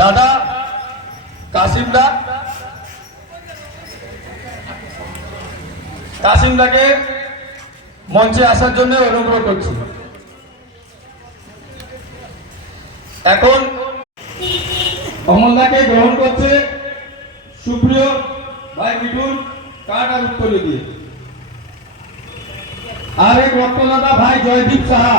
দাদা কাসিমদাকে মঞ্চে আসার জন্য অনুগ্রহ করছি। এখন অমলদাকে গ্রহণ করছে সুপ্রিয় ভাই মিঠুন কাঠ আর উত্তরে দিয়ে, আর এক রক্তদাতা ভাই জয়দীপ সাহা।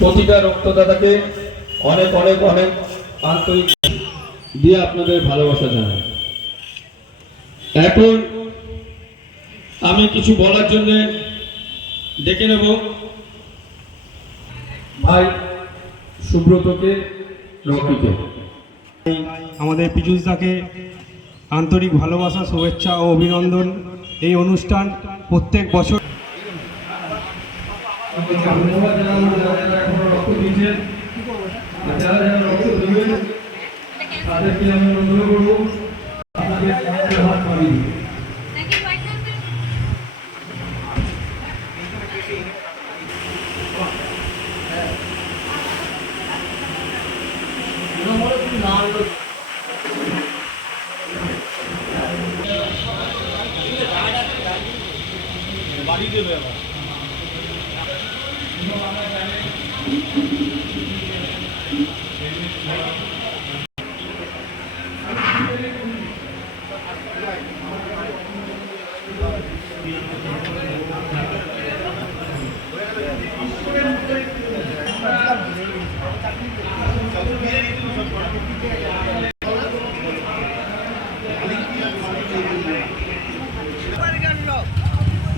প্রতিটা রক্তদাতাকে অনেক অনেক অনেক আন্তরিক দিয়ে আপনাদের ভালোবাসা জানাই। এখন আমি কিছু বলার জন্য ডেকে নেব ভাই সুব্রতকে, রকিকে। আমাদের পীযুষদাকে আন্তরিক ভালোবাসা, শুভেচ্ছা ও অভিনন্দন। এই অনুষ্ঠান প্রত্যেক বছর বাড়ি দেবে আবার।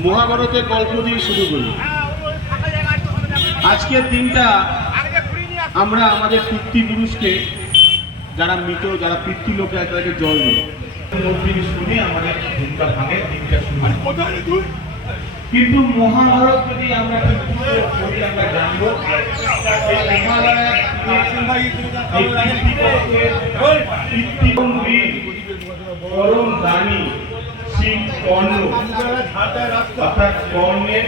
মহাভারতের গল্প দিয়ে শুরু করি। আজকের দিনটা আমরা আমাদের পিতৃপুরুষকে, যারা মৃত, যারা পিতৃলোকে তাদেরকে জল দিই, শুনে আমাদের দিনটা ভাঙে, দিনটা শুরু। কিন্তু মহাভারত যদি আমরা আমরা জানবো, পরম দানি শিব কর্ণ অর্থাৎ কর্ণের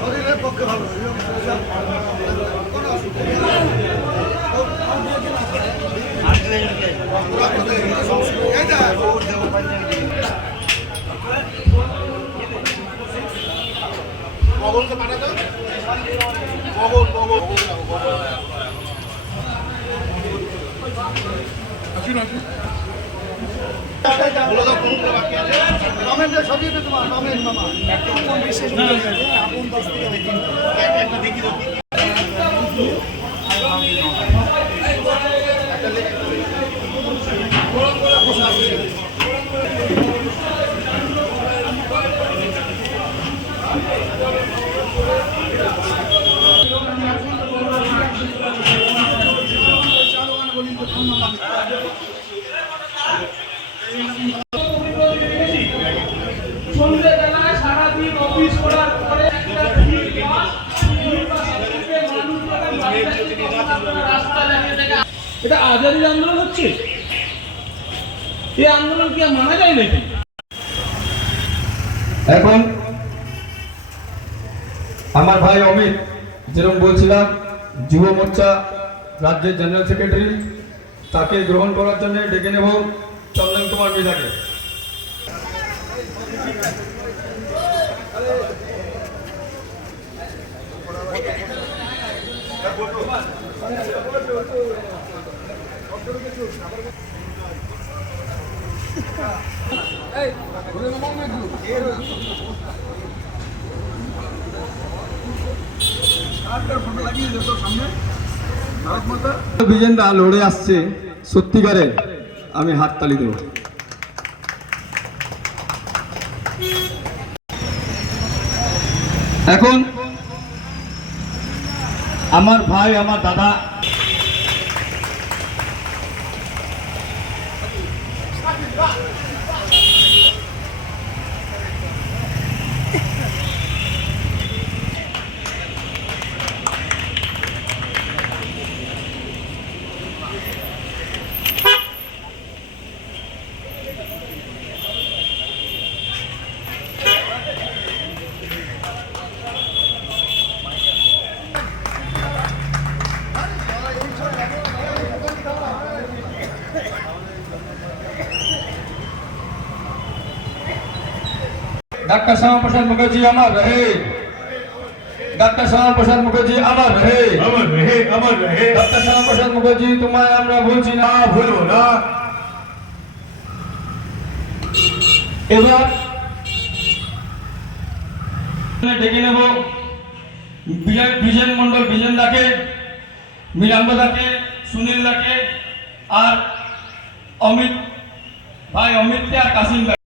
শরীরের পক্ষে ভালো। সবই তো তোমার মামা এটা আজাদির আন্দোলন হচ্ছে। এই আন্দোলন কি আর মানা যায় নাকি? এখন আমার ভাই অমিত, যেরকম বলছিলাম, যুব মোর্চা রাজ্যের জেনারেল সেক্রেটারি, তাকে গ্রহণ করার জন্য ডেকে নেব চন্দন কুমার মৃধাকে। বিজেন্দা লড়ে আসছে সত্যিকারের, আমি হাততালি দেব। এখন আমার ভাই, আমার দাদা डॉक्टर श्यामा प्रसाद मुखर्जी अमर रहे, डॉक्टर श्यामा प्रसाद मुखर्जी अमर रहे, अमर रहे, अमर रहे। डॉक्टर श्यामा प्रसाद मुखर्जी तुम्हारे আমরা ভুলছি না, ভুলবো না। এবার ডেকে নেব বিজেন মন্ডল, বিজেন দাকে, মিরাম্বা দাকে, সুনীল দাকে, আর অমিত ভাই অমিতকে, আর কাসিম দাকে।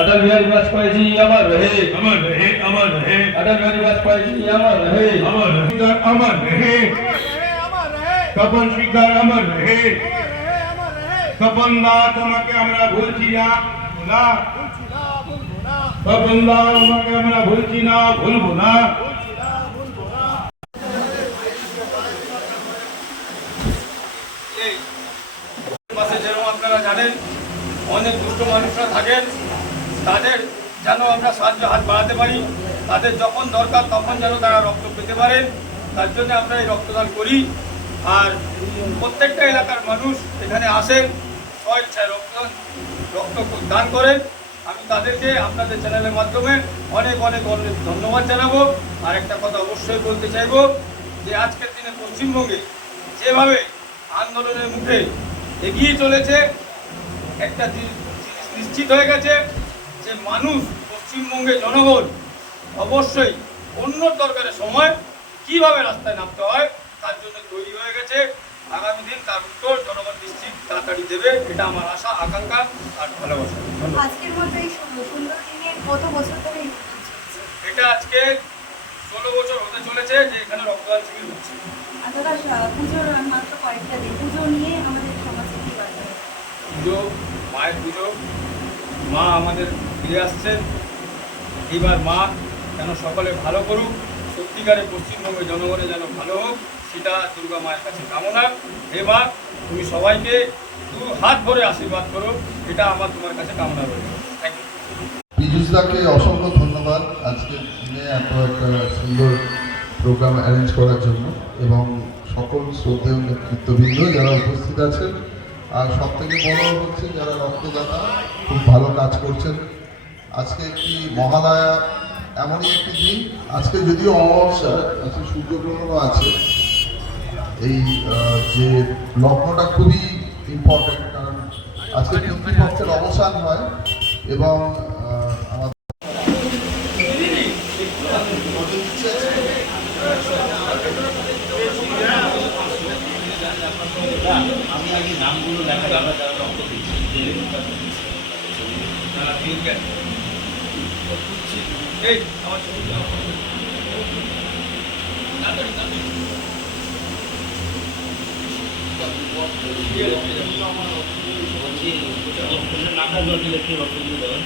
अटल बिहारी वाजपेयी जी अमर रहे, अमर रहे, अमर रहे। अटल बिहारी वाजपेयी जी अमर रहे, अमर रहे, अमर रहे। তপন শিকদার অমর রহে, তপন দা তোমাকে আমরা ভুলছি না, ভোলা। তপন দা তোমাকে আমরা ভুলছি না, ভুলবো না। পাশে যেরকম আপনারা জানেন অনেক দুষ্ট মানুষরা থাকেন, তাদের যেন আমরা সাহায্য হাত বাড়াতে পারি, তাদের যখন দরকার তখন যেন তারা রক্ত পেতে পারেন, তার জন্য আমরা এই রক্তদান করি। আর প্রত্যেকটা এলাকার মানুষ এখানে আসেন, স্বেচ্ছায় রক্ত দান করেন। আমি তাদেরকে আপনাদের চ্যানেলের মাধ্যমে অনেক অনেক অনেক ধন্যবাদ জানাবো। আর একটা কথা অবশ্যই বলতে চাইবো যে আজকের দিনে পশ্চিমবঙ্গে যেভাবে আন্দোলনের মুখে এগিয়ে চলেছে, একটা জিনিস নিশ্চিত হয়ে গেছে যে মানুষ, পশ্চিমবঙ্গের জনগণ অবশ্যই অন্য দরকারের সময় কিভাবে রাস্তায় নামতে হয় তার জন্য তৈরি হয়ে গেছে। আগামী দিন তার উত্তর জনগণ নিশ্চিত তাড়াতাড়ি দেবে, এটা আমার আশা, আকাঙ্ক্ষা আর ভালোবাসা। আজকের মতো এই সুন্দর দিনে কত বছর ধরে এই অনুষ্ঠান চলছে? এটা আজকে 16 বছর হতে চলেছে যে এখানে রক্তদান শিবির হচ্ছে। আপনারা পুজোর মাত্র কয়েকটা দিন, পুজো নিয়ে আমাদের সমাজে কি বার্তা? পুজো, মায়ের পুজো, মা আমাদের ফিরে আসছেন। এইবার মা যেন সকলে ভালো করুক, সত্যিকারে পশ্চিমবঙ্গের জনগণের যেন ভালো হোক, সেটা দুর্গা মায়ের কাছে কামনা। এবার তুমি সবাইকে দু হাত ভরে আশীর্বাদ করো, এটা আমার তোমার কাছে কামনা রয়েছে। Thank you. পীযূষদাকে অসংখ্য ধন্যবাদ আজকের দিনে এত একটা সুন্দর প্রোগ্রাম অ্যারেঞ্জ করার জন্য, এবং সকল শ্রদ্ধেয় নেতৃত্ববৃন্দ যারা উপস্থিত আছেন। আর সব থেকে বড় হচ্ছে যারা রক্তদাতা খুব ভালো কাজ করছেন। আজকে একটি মহালয়া, এমনই একটি দিন, আজকে যদিও অমাবস্যা, আজকে সূর্যগ্রহণও আছে। এই যে লগ্নটা খুবই ইম্পর্টেন্ট, কারণ আজকে পিতৃপক্ষের অবসান হয় এবং আমাদের আমি আগে নামগুলো লেখা আমরা যারা রক্ত দিচ্ছি এই আমার ছবি দাও। তাড়াতাড়ি, তাড়াতাড়ি। বলছি নামটা দিলে একটু রক্ত দিয়ে দেবেন।